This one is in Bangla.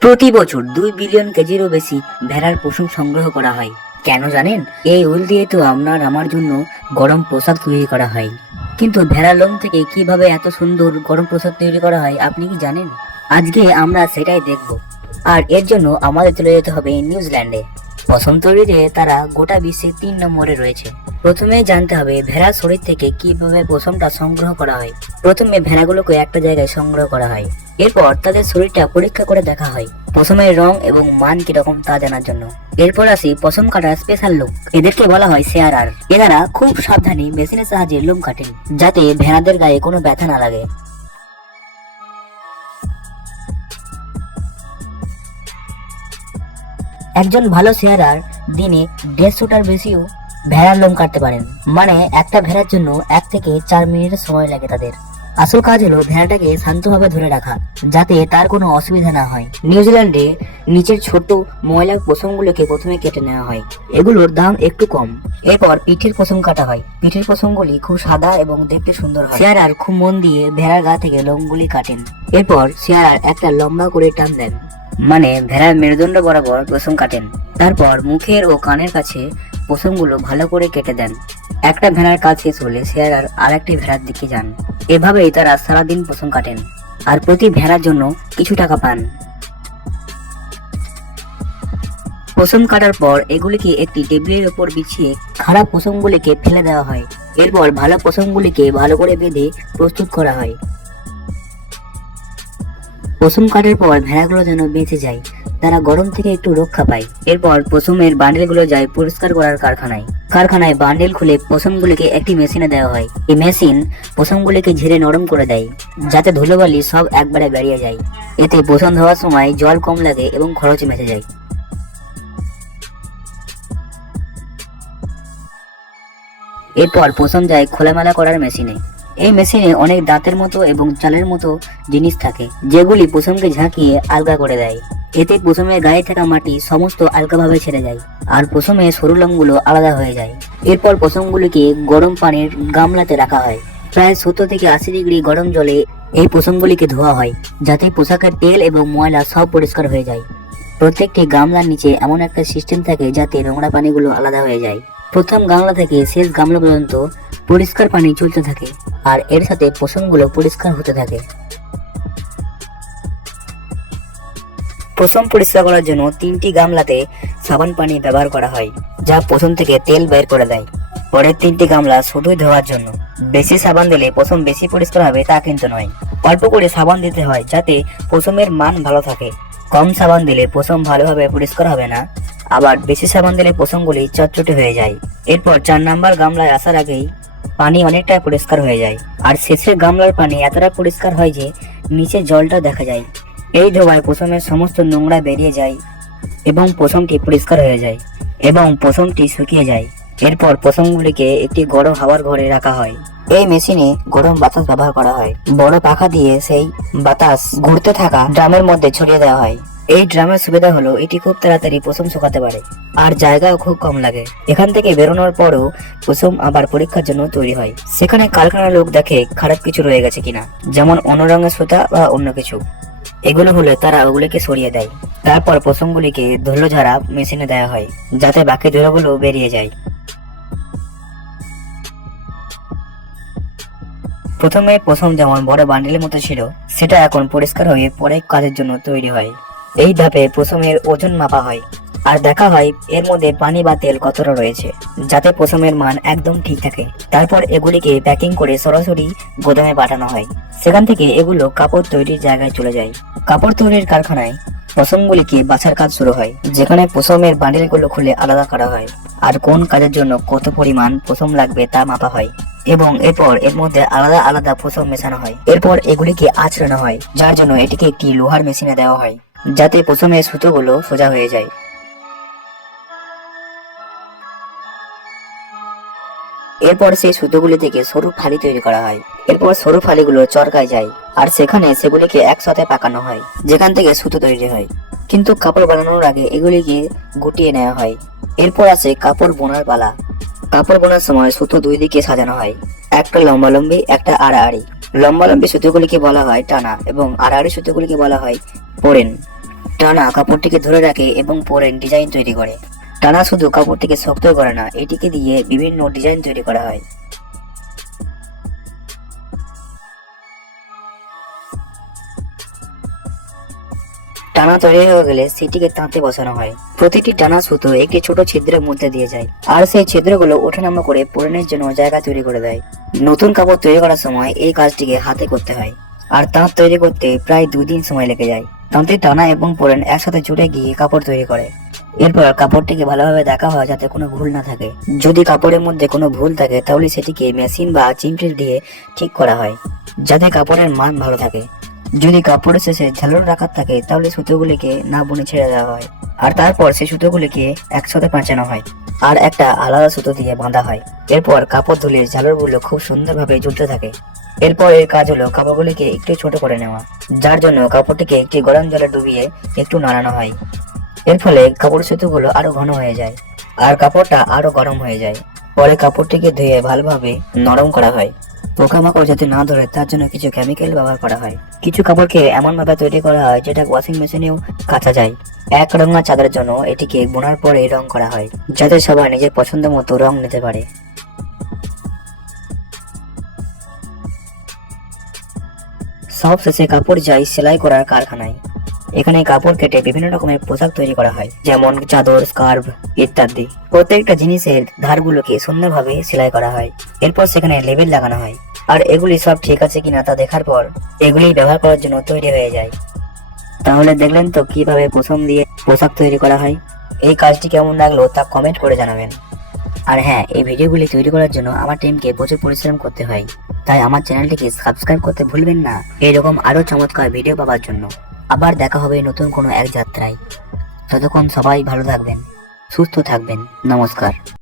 প্রতি বছর দুই বিলিয়ন কেজিরও বেশি ভেড়ার পশম সংগ্রহ করা হয়। কেন জানেন? এই উল দিয়ে তো আপনার আমার জন্য গরম পোশাক তৈরি করা হয়। কিন্তু ভেড়ার লোম থেকে কীভাবে এত সুন্দর গরম পোশাক তৈরি করা হয় আপনি কি জানেন? আজকে আমরা সেটাই দেখব। আর এর জন্য আমাদের চলে যেতে হবে নিউজিল্যান্ডে। পশম তৈরিতে তারা গোটা বিশ্বে তিন নম্বরে রয়েছে। প্রথমে জানতে হবে ভেড়ার শরীর থেকে কীভাবে পশমটা সংগ্রহ করা হয়। প্রথমে ভেড়াগুলোকে একটা জায়গায় সংগ্রহ করা হয়। এরপর তাদের শরীরটা পরীক্ষা করে দেখা হয়, পশমের রং এবং মান কীরকম তা জানার জন্য। এরপর আসি পশম কাটার স্পেশাল লোক এদেরকে বলা হয় শেয়ারার। এনারা খুব সাবধানে মেশিনের সাহায্যে লোম কাটেন যাতে ভেড়াদের গায়ে কোনো ব্যথা না লাগে। একজন ভালো শেয়ারার দিনে দেড়শোটার বেশিও ভেড়ার লোম কাটতে পারেন। মানে একটা ভেড়ার জন্য এক থেকে চার মিনিট সময় লাগে তাদের। আসল কাজ হলো ভেড়াটাকে শান্তভাবে ধরে রাখা, যাতে তার কোনো অসুবিধা না হয়। নিউজিল্যান্ডে নিচের ছোট ময়লা পশমগুলোকে প্রথমে কেটে নেওয়া হয়। এগুলোর দাম একটু কম। এরপর পিঠের পশম কাটা হয়। পিঠের পশমগুলি খুব সাদা এবং দেখতে সুন্দর হয়। শেয়ারার খুব মন দিয়ে ভেড়ার গা থেকে লোমগুলি কাটেন। এরপর শেয়ারার একটা লম্বা করে টান দেন। মানে ভেড়ার মেরুদণ্ড বরাবর পশম কাটেন। তারপর মুখের ও কানের কাছে পশমগুলো ভালো করে কেটে দেন। একটা ভেড়ার কাজ শেষ হলে শেয়ারার আরেকটি ভেড়ার দিকে যান। এভাবেই তারা সারাদিন পশম কাটেন আর প্রতি ভেড়ার জন্য কিছু টাকা পান। পশম কাটার পর এগুলিকে একটি টেবিলের উপর বিছিয়ে খারাপ পশমগুলিকে ফেলে দেওয়া হয়। এরপর ভালো পশমগুলিকে ভালো করে বেঁধে প্রস্তুত করা হয়। পশম কাটার পর ভেড়াগুলো যেন বেঁচে যায়। তারা গরম থেকে একটু রক্ষা পায়। এরপর পশমের বান্ডেলগুলো যায় পরিষ্কার করার কারখানায়। কারখানায় বান্ডেল খুলে পশমগুলিকে একটি মেশিনে দেওয়া হয়। এই মেশিন পশমগুলিকে ঝেড়ে নরম করে দেয়, যাতে ধুলোবালি সব একবারে বেরিয়ে যায়। এতে পছন্দ ধোয়ার সময় জল কম লাগে এবং খরচ বেঁচে যায়। এরপর পশম যায় খোলামেলা করার মেশিনে। এই মেশিনে অনেক দাঁতের মতো এবং চালের মতো জিনিস থাকে, যেগুলি পশমকে ঝাঁকিয়ে আলগা করে দেয়। এতে পশমের গায়ে থাকা মাটি সমস্ত আলগাভাবে ছেড়ে যায় আর পশমে সরু লোমগুলো আলাদা হয়ে যায়। এরপর পশমগুলিকে গরম পানির গামলাতে রাখা হয়। প্রায় সত্তর থেকে আশি ডিগ্রি গরম জলে এই পশমগুলিকে ধোয়া হয়, যাতে পোশাকের তেল এবং ময়লা সব পরিষ্কার হয়ে যায়। প্রত্যেকটি গামলার নিচে এমন একটা সিস্টেম থাকে যাতে নোংরা পানিগুলো আলাদা হয়ে যায়। প্রথম গামলা থেকে শেষ গামলা পর্যন্ত পরিষ্কার পানি চলতে থাকে, আর এর সাথে পশমগুলো পরিষ্কার হতে থাকে। পশম পরিষ্কার করার জন্য তিনটি গামলাতে সাবান পানি ব্যবহার করা হয়, যা পশম থেকে তেল বের করে দেয়। পরের তিনটি গামলা শুধুই ধোয়ার জন্য। বেশি সাবান দিলে পশম বেশি পরিষ্কার হবে তা কিন্তু নয়। অল্প করে সাবান দিতে হয় যাতে পশমের মান ভালো থাকে। কম সাবান দিলে পশম ভালোভাবে পরিষ্কার হবে না। আবার বেশি সাবান দিলে পশমগুলি চটচটে হয়ে যায়। এরপর চার নাম্বার গামলায় আসার আগেই পানি অনেকটাই পরিষ্কার হয়ে যায়। আর শেষে গামলার পানি এতটা পরিষ্কার হয় যে নিচে জলটা দেখা যায়। এই ধোয়ায় পশমের সমস্ত নোংরা বেরিয়ে যায় এবং পশমটি পরিষ্কার হয়ে যায় এবং পশমটি শুকিয়ে যায়। এরপর পশমগুলিকে একটি গরম হাওয়ার ঘরে রাখা হয়। এই মেশিনে গরম বাতাস ব্যবহার করা হয়। বড় পাখা দিয়ে সেই বাতাস ঘুরতে থাকা ড্রামের মধ্যে ছড়িয়ে দেওয়া হয়। এই ড্রামের সুবিধা হলো, এটি খুব তাড়াতাড়ি পশম শুকাতে পারে, আর জায়গাও খুব কম লাগে। এখান থেকে বেরোনোর পরও পশম আবার পরীক্ষার জন্য তৈরি হয়। সেখানে কারখানার লোক দেখে খারাপ কিছু রয়ে গেছে কিনা, যেমন অন্য রঙের সুতা বা অন্য কিছু। এগুলো হলে তারা ওগুলিকে সরিয়ে দেয়। তারপর পশমগুলিকে ধুলো ঝাড়া মেশিনে দেওয়া হয়, যাতে বাকি ধুলোগুলো বেরিয়ে যায়। প্রথমে পশম যেমন বড় বান্ডিলের মতো ছিল, সেটা এখন পরিষ্কার হয়ে পরে কাজের জন্য তৈরি হয়। এই ধাপে পশমের ওজন মাপা হয়। আর দেখা হয়, এর মধ্যে পানি বা তেল কতটা রয়েছে, যাতে পশমের মান একদম ঠিক থাকে। তারপর এগুলিকে প্যাকিং করে সরাসরি গোদামে পাঠানো হয়। সেখান থেকে এগুলো কাপড় তৈরির জায়গায় চলে যায়। কাপড় তৈরির কারখানায় পশমগুলিকে বাছার কাজ শুরু হয়, যেখানে পশমের বান্ডিলগুলো খুলে আলাদা করা হয়। আর কোন কাজের জন্য কত পরিমাণ পশম লাগবে তা মাপা হয়। এবং এরপর এর মধ্যে আলাদা আলাদা পশম মেশানো হয়। এরপর এগুলিকে আঁচড়ানো হয়, যার জন্য এটিকে একটি লোহার মেশিনে দেওয়া হয়। যাতে পশমের সুতোগুলো সোজা হয়ে যায়। এরপর সেই সুতোগুলি থেকে সরু ফালি তৈরি করা হয়। এরপর সরু ফালিগুলো চরকায় যায়, আর সেখানে সেগুলিকে একসাথে পাকানো হয়, যেখান থেকে সুতো তৈরি হয়। কিন্তু কাপড় বানানোর আগে এগুলিকে গুটিয়ে নেওয়া হয়। এরপর আসে কাপড় বোনার পালা। কাপড় বোনার সময় সুতো দুই দিকে সাজানো হয়, একটা লম্বালম্বি, একটা আড়াআড়ি। লম্বালম্বি সুতোগুলিকে বলা হয় টানা, এবং আড়াআড়ি সুতোগুলিকে বলা হয় পোড়েন টানা কাপড়টিকে ধরে রাখে এবং পরে ডিজাইন তৈরি করে। টানা শুধু কাপড়টিকে শক্ত করে না, এটিকে দিয়ে বিভিন্ন ডিজাইন তৈরি করা হয়। টানা তৈরি হয়ে গেলে সেটিকে তাঁতে বসানো হয়। প্রতিটি টানা সুতো একটি ছোট ছিদ্রের মধ্যে দিয়ে যায়, আর সেই ছিদ্রগুলো ওঠানামা করে পরনের জন্য জায়গা তৈরি করে দেয়। নতুন কাপড় তৈরি করার সময় এই কাজটিকে হাতে করতে হয়। আর তাঁত তৈরি করতে প্রায় দুই দিন সময় লেগে যায়। তাঁতে টানা এবং পরেন একসাথে জুড়ে গিয়ে কাপড় তৈরি করে। এরপর কাপড়টিকে ভালোভাবে দেখা হয় যাতে কোনো ভুল না থাকে। যদি কাপড়ের মধ্যে কোনো ভুল থাকে, তাহলে সেটিকে মেশিন বা চিমটির দিয়ে ঠিক করা হয়, যাতে কাপড়ের মান ভালো থাকে। যদি কাপড়ের শেষে ঝালর রাখার থাকে, তাহলে সুতোগুলিকে না বুনে ছেড়ে দেওয়া হয়। আর তারপর সেই সুতোগুলিকে একসাথে পাঁচানো হয় আর একটা আলাদা সুতো দিয়ে বাঁধা হয়। এরপর কাপড় ধুলে ঝালরগুলো খুব সুন্দরভাবে ঝুলতে থাকে। এরপর এর কাজ হলো কাপড়গুলিকে একটু ছোট করে নেওয়া, যার জন্য কাপড়টিকে একটি গরম জলে ডুবিয়ে একটু নাড়ানো হয়। এর ফলে কাপড় সুতোগুলো আরও ঘন হয়ে যায় আর কাপড়টা আরও গরম হয়ে যায়। পরে কাপড়টিকে ধুয়ে ভালোভাবে নরম করা হয়। পোকামাকড় যাতে না ধরে, তার জন্য কিছু কেমিক্যাল ব্যবহার করা হয়। কিছু কাপড়কে এমন ভাবে তৈরি করা হয় যেটা ওয়াশিং মেশিনেও কাচা যায়। এক রঙা চাদরের জন্য এটিকে বোনার পরে রং করা হয়, যাতে সবাই নিজের পছন্দ মতো রং নিতে পারে। সব শেষে কাপড় যায় সেলাই করার কারখানায়। এখানে কাপড় কেটে বিভিন্ন রকমের পোশাক তৈরি করা হয়, যেমন চাদর, স্কার্ফ ইত্যাদি। প্রত্যেকটা জিনিসের ধারগুলোকে সুন্দরভাবে সেলাই করা হয়। এরপর সেখানে লেবেল লাগানো হয়। আর এগুলি সব ঠিক আছে কিনা তা দেখার পর এগুলি ব্যবহার করার জন্য তৈরি হয়ে যায়। তাহলে দেখলেন তো কীভাবে পশম দিয়ে পোশাক তৈরি করা হয়? এই কাজটি কেমন লাগল তা কমেন্ট করে জানাবেন। আর হ্যাঁ এই ভিডিওগুলি তৈরি করার জন্য আমার টিমকে প্রচুর পরিশ্রম করতে হয়। তাই আমার চ্যানেলটিকে সাবস্ক্রাইব করতে ভুলবেন না। এরকম আরও চমৎকার ভিডিও পাওয়ার জন্য। আবার দেখা হবে নতুন কোনো এক যাত্রায়। ততক্ষণ সবাই ভালো থাকবেন, সুস্থ থাকবেন। নমস্কার।